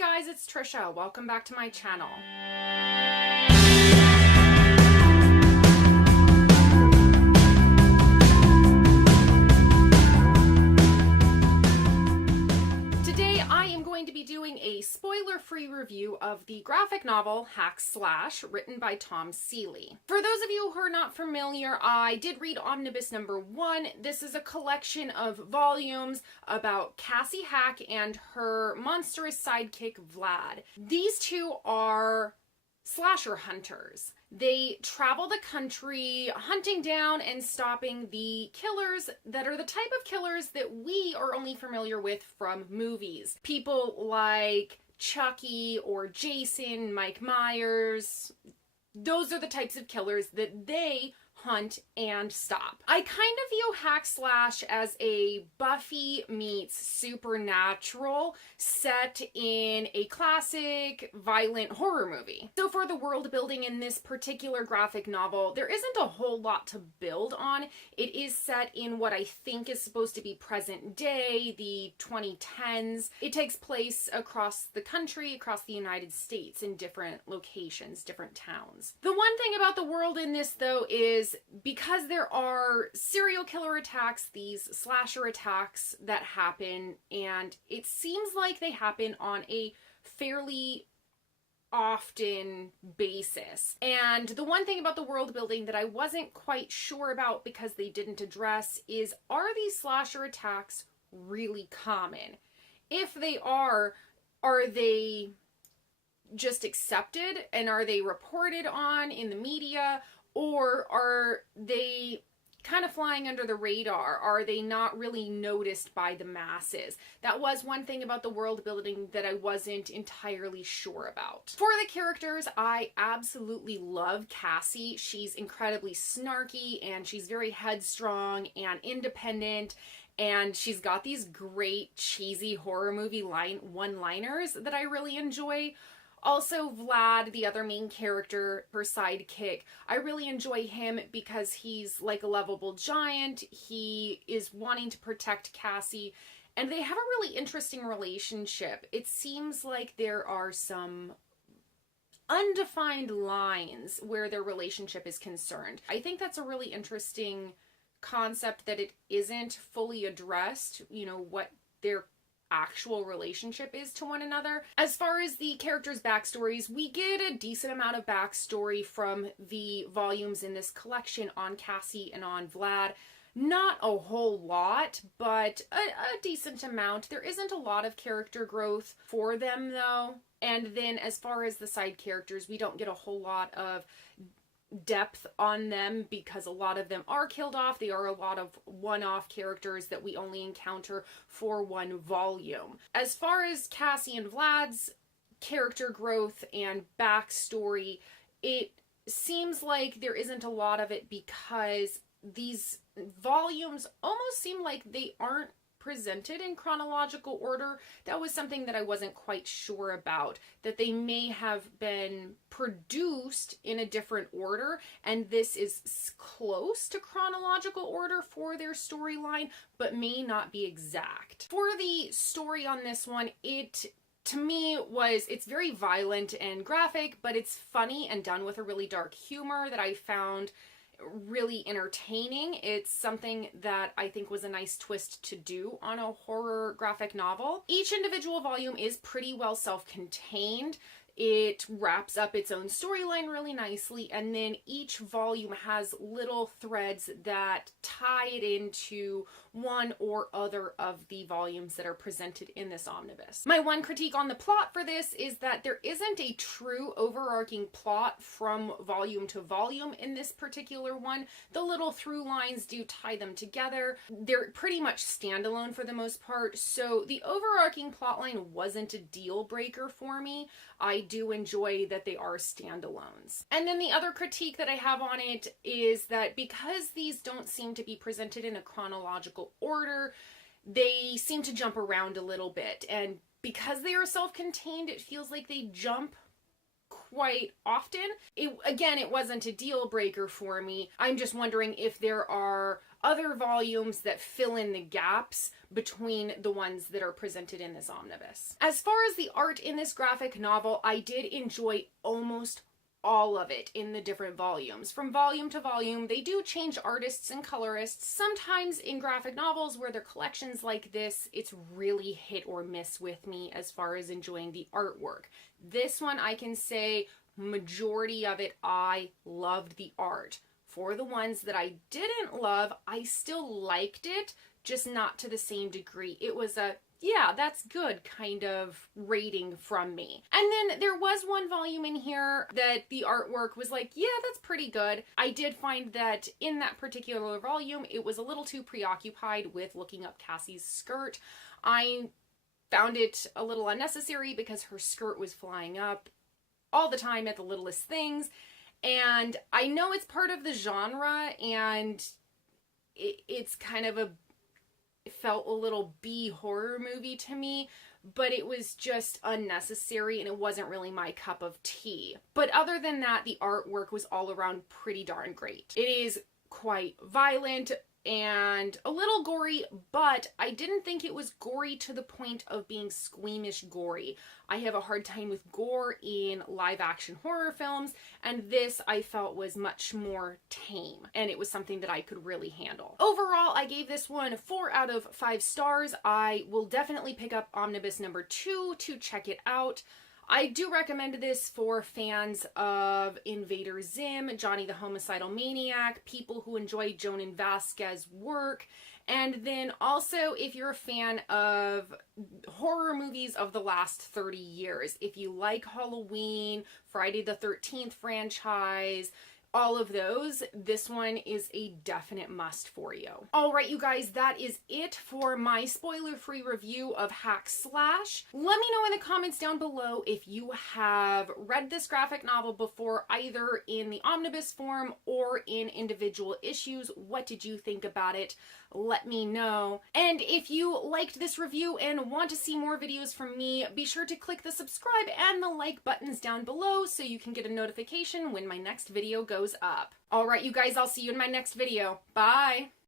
guys, it's Trisha. Welcome back to my channel. Today I am going to be doing a spoiler-free review of the graphic novel Hack Slash, written by Tom Seeley. For those of you who are not familiar, I did read Omnibus #1. This is a collection of volumes about Cassie Hack and her monstrous sidekick Vlad. These two are slasher hunters. They travel the country hunting down and stopping the killers that are the type of killers that we are only familiar with from movies. People like Chucky or Jason, Mike Myers. Those are the types of killers that they hunt and stop. I kind of view Hack Slash as a Buffy meets Supernatural set in a classic violent horror movie. So for the world building in this particular graphic novel, there isn't a whole lot to build on. It is set in what I think is supposed to be present day, the 2010s. It takes place across the country, across the United States, in different locations, different towns. The one thing about the world in this, though, is because there are serial killer attacks, these slasher attacks that happen, and it seems like they happen on a fairly often basis. And the one thing about the world building that I wasn't quite sure about because they didn't address is, are these slasher attacks really common? If they are they just accepted and are they reported on in the media? Or are they kind of flying under the radar? Are they not really noticed by the masses? That was one thing about the world building that I wasn't entirely sure about. For the characters, I absolutely love Cassie. She's incredibly snarky and she's very headstrong and independent. And she's got these great cheesy horror movie one-liners that I really enjoy. Also, Vlad, the other main character, her sidekick, I really enjoy him because he's like a lovable giant. He is wanting to protect Cassie, and they have a really interesting relationship. It seems like there are some undefined lines where their relationship is concerned. I think that's a really interesting concept that it isn't fully addressed, you know, what their actual relationship is to one another. As far as the characters' backstories, we get a decent amount of backstory from the volumes in this collection on Cassie and on Vlad. Not a whole lot, but a decent amount. There isn't a lot of character growth for them, though. And then as far as the side characters, we don't get a whole lot of depth on them because a lot of them are killed off. They are a lot of one-off characters that we only encounter for one volume. As far as Cassie and Vlad's character growth and backstory, it seems like there isn't a lot of it because these volumes almost seem like they aren't presented in chronological order. That was something that I wasn't quite sure about, that they may have been produced in a different order, and this is close to chronological order for their storyline, but may not be exact. For the story on this one, to me it's very violent and graphic, but it's funny and done with a really dark humor that I found really entertaining. It's something that I think was a nice twist to do on a horror graphic novel. Each individual volume is pretty well self-contained. It wraps up its own storyline really nicely, and then each volume has little threads that tie it into one or other of the volumes that are presented in this omnibus. My one critique on the plot for this is that there isn't a true overarching plot from volume to volume in this particular one. The little through lines do tie them together. They're pretty much standalone for the most part, so the overarching plotline wasn't a deal breaker for me. I do enjoy that they are standalones. And then the other critique that I have on it is that because these don't seem to be presented in a chronological order, they seem to jump around a little bit. And because they are self-contained, it feels like they jump quite often. It wasn't a deal breaker for me. I'm just wondering if there are other volumes that fill in the gaps between the ones that are presented in this omnibus. As far as the art in this graphic novel, I did enjoy almost all of it in the different volumes. From volume to volume, they do change artists and colorists. Sometimes in graphic novels where they're collections like this, it's really hit or miss with me as far as enjoying the artwork. This one, I can say, majority of it, I loved the art. For the ones that I didn't love, I still liked it, just not to the same degree. It was a, yeah, that's good kind of rating from me. And then there was one volume in here that the artwork was like, yeah, that's pretty good. I did find that in that particular volume, it was a little too preoccupied with looking up Cassie's skirt. I found it a little unnecessary because her skirt was flying up all the time at the littlest things. And I know it's part of the genre, and it's kind of it felt a little B horror movie to me, but it was just unnecessary and it wasn't really my cup of tea. But other than that, the artwork was all around pretty darn great. It is quite violent and a little gory, but I didn't think it was gory to the point of being squeamish gory. I have a hard time with gore in live action horror films, and this I felt was much more tame, and it was something that I could really handle. Overall, I gave this one 4 out of 5 stars. I will definitely pick up Omnibus number 2 to check it out. I do recommend this for fans of Invader Zim, Johnny the Homicidal Maniac, people who enjoy Jonan Vasquez's work, and then also if you're a fan of horror movies of the last 30 years. If you like Halloween, Friday the 13th franchise, all of those, this one is a definite must for you. All right, you guys, that is it for my spoiler-free review of Hack Slash. Let me know in the comments down below if you have read this graphic novel before, either in the omnibus form or in individual issues. What did you think about it? Let me know. And if you liked this review and want to see more videos from me, be sure to click the subscribe and the like buttons down below so you can get a notification when my next video goes up. All right, you guys, I'll see you in my next video. Bye!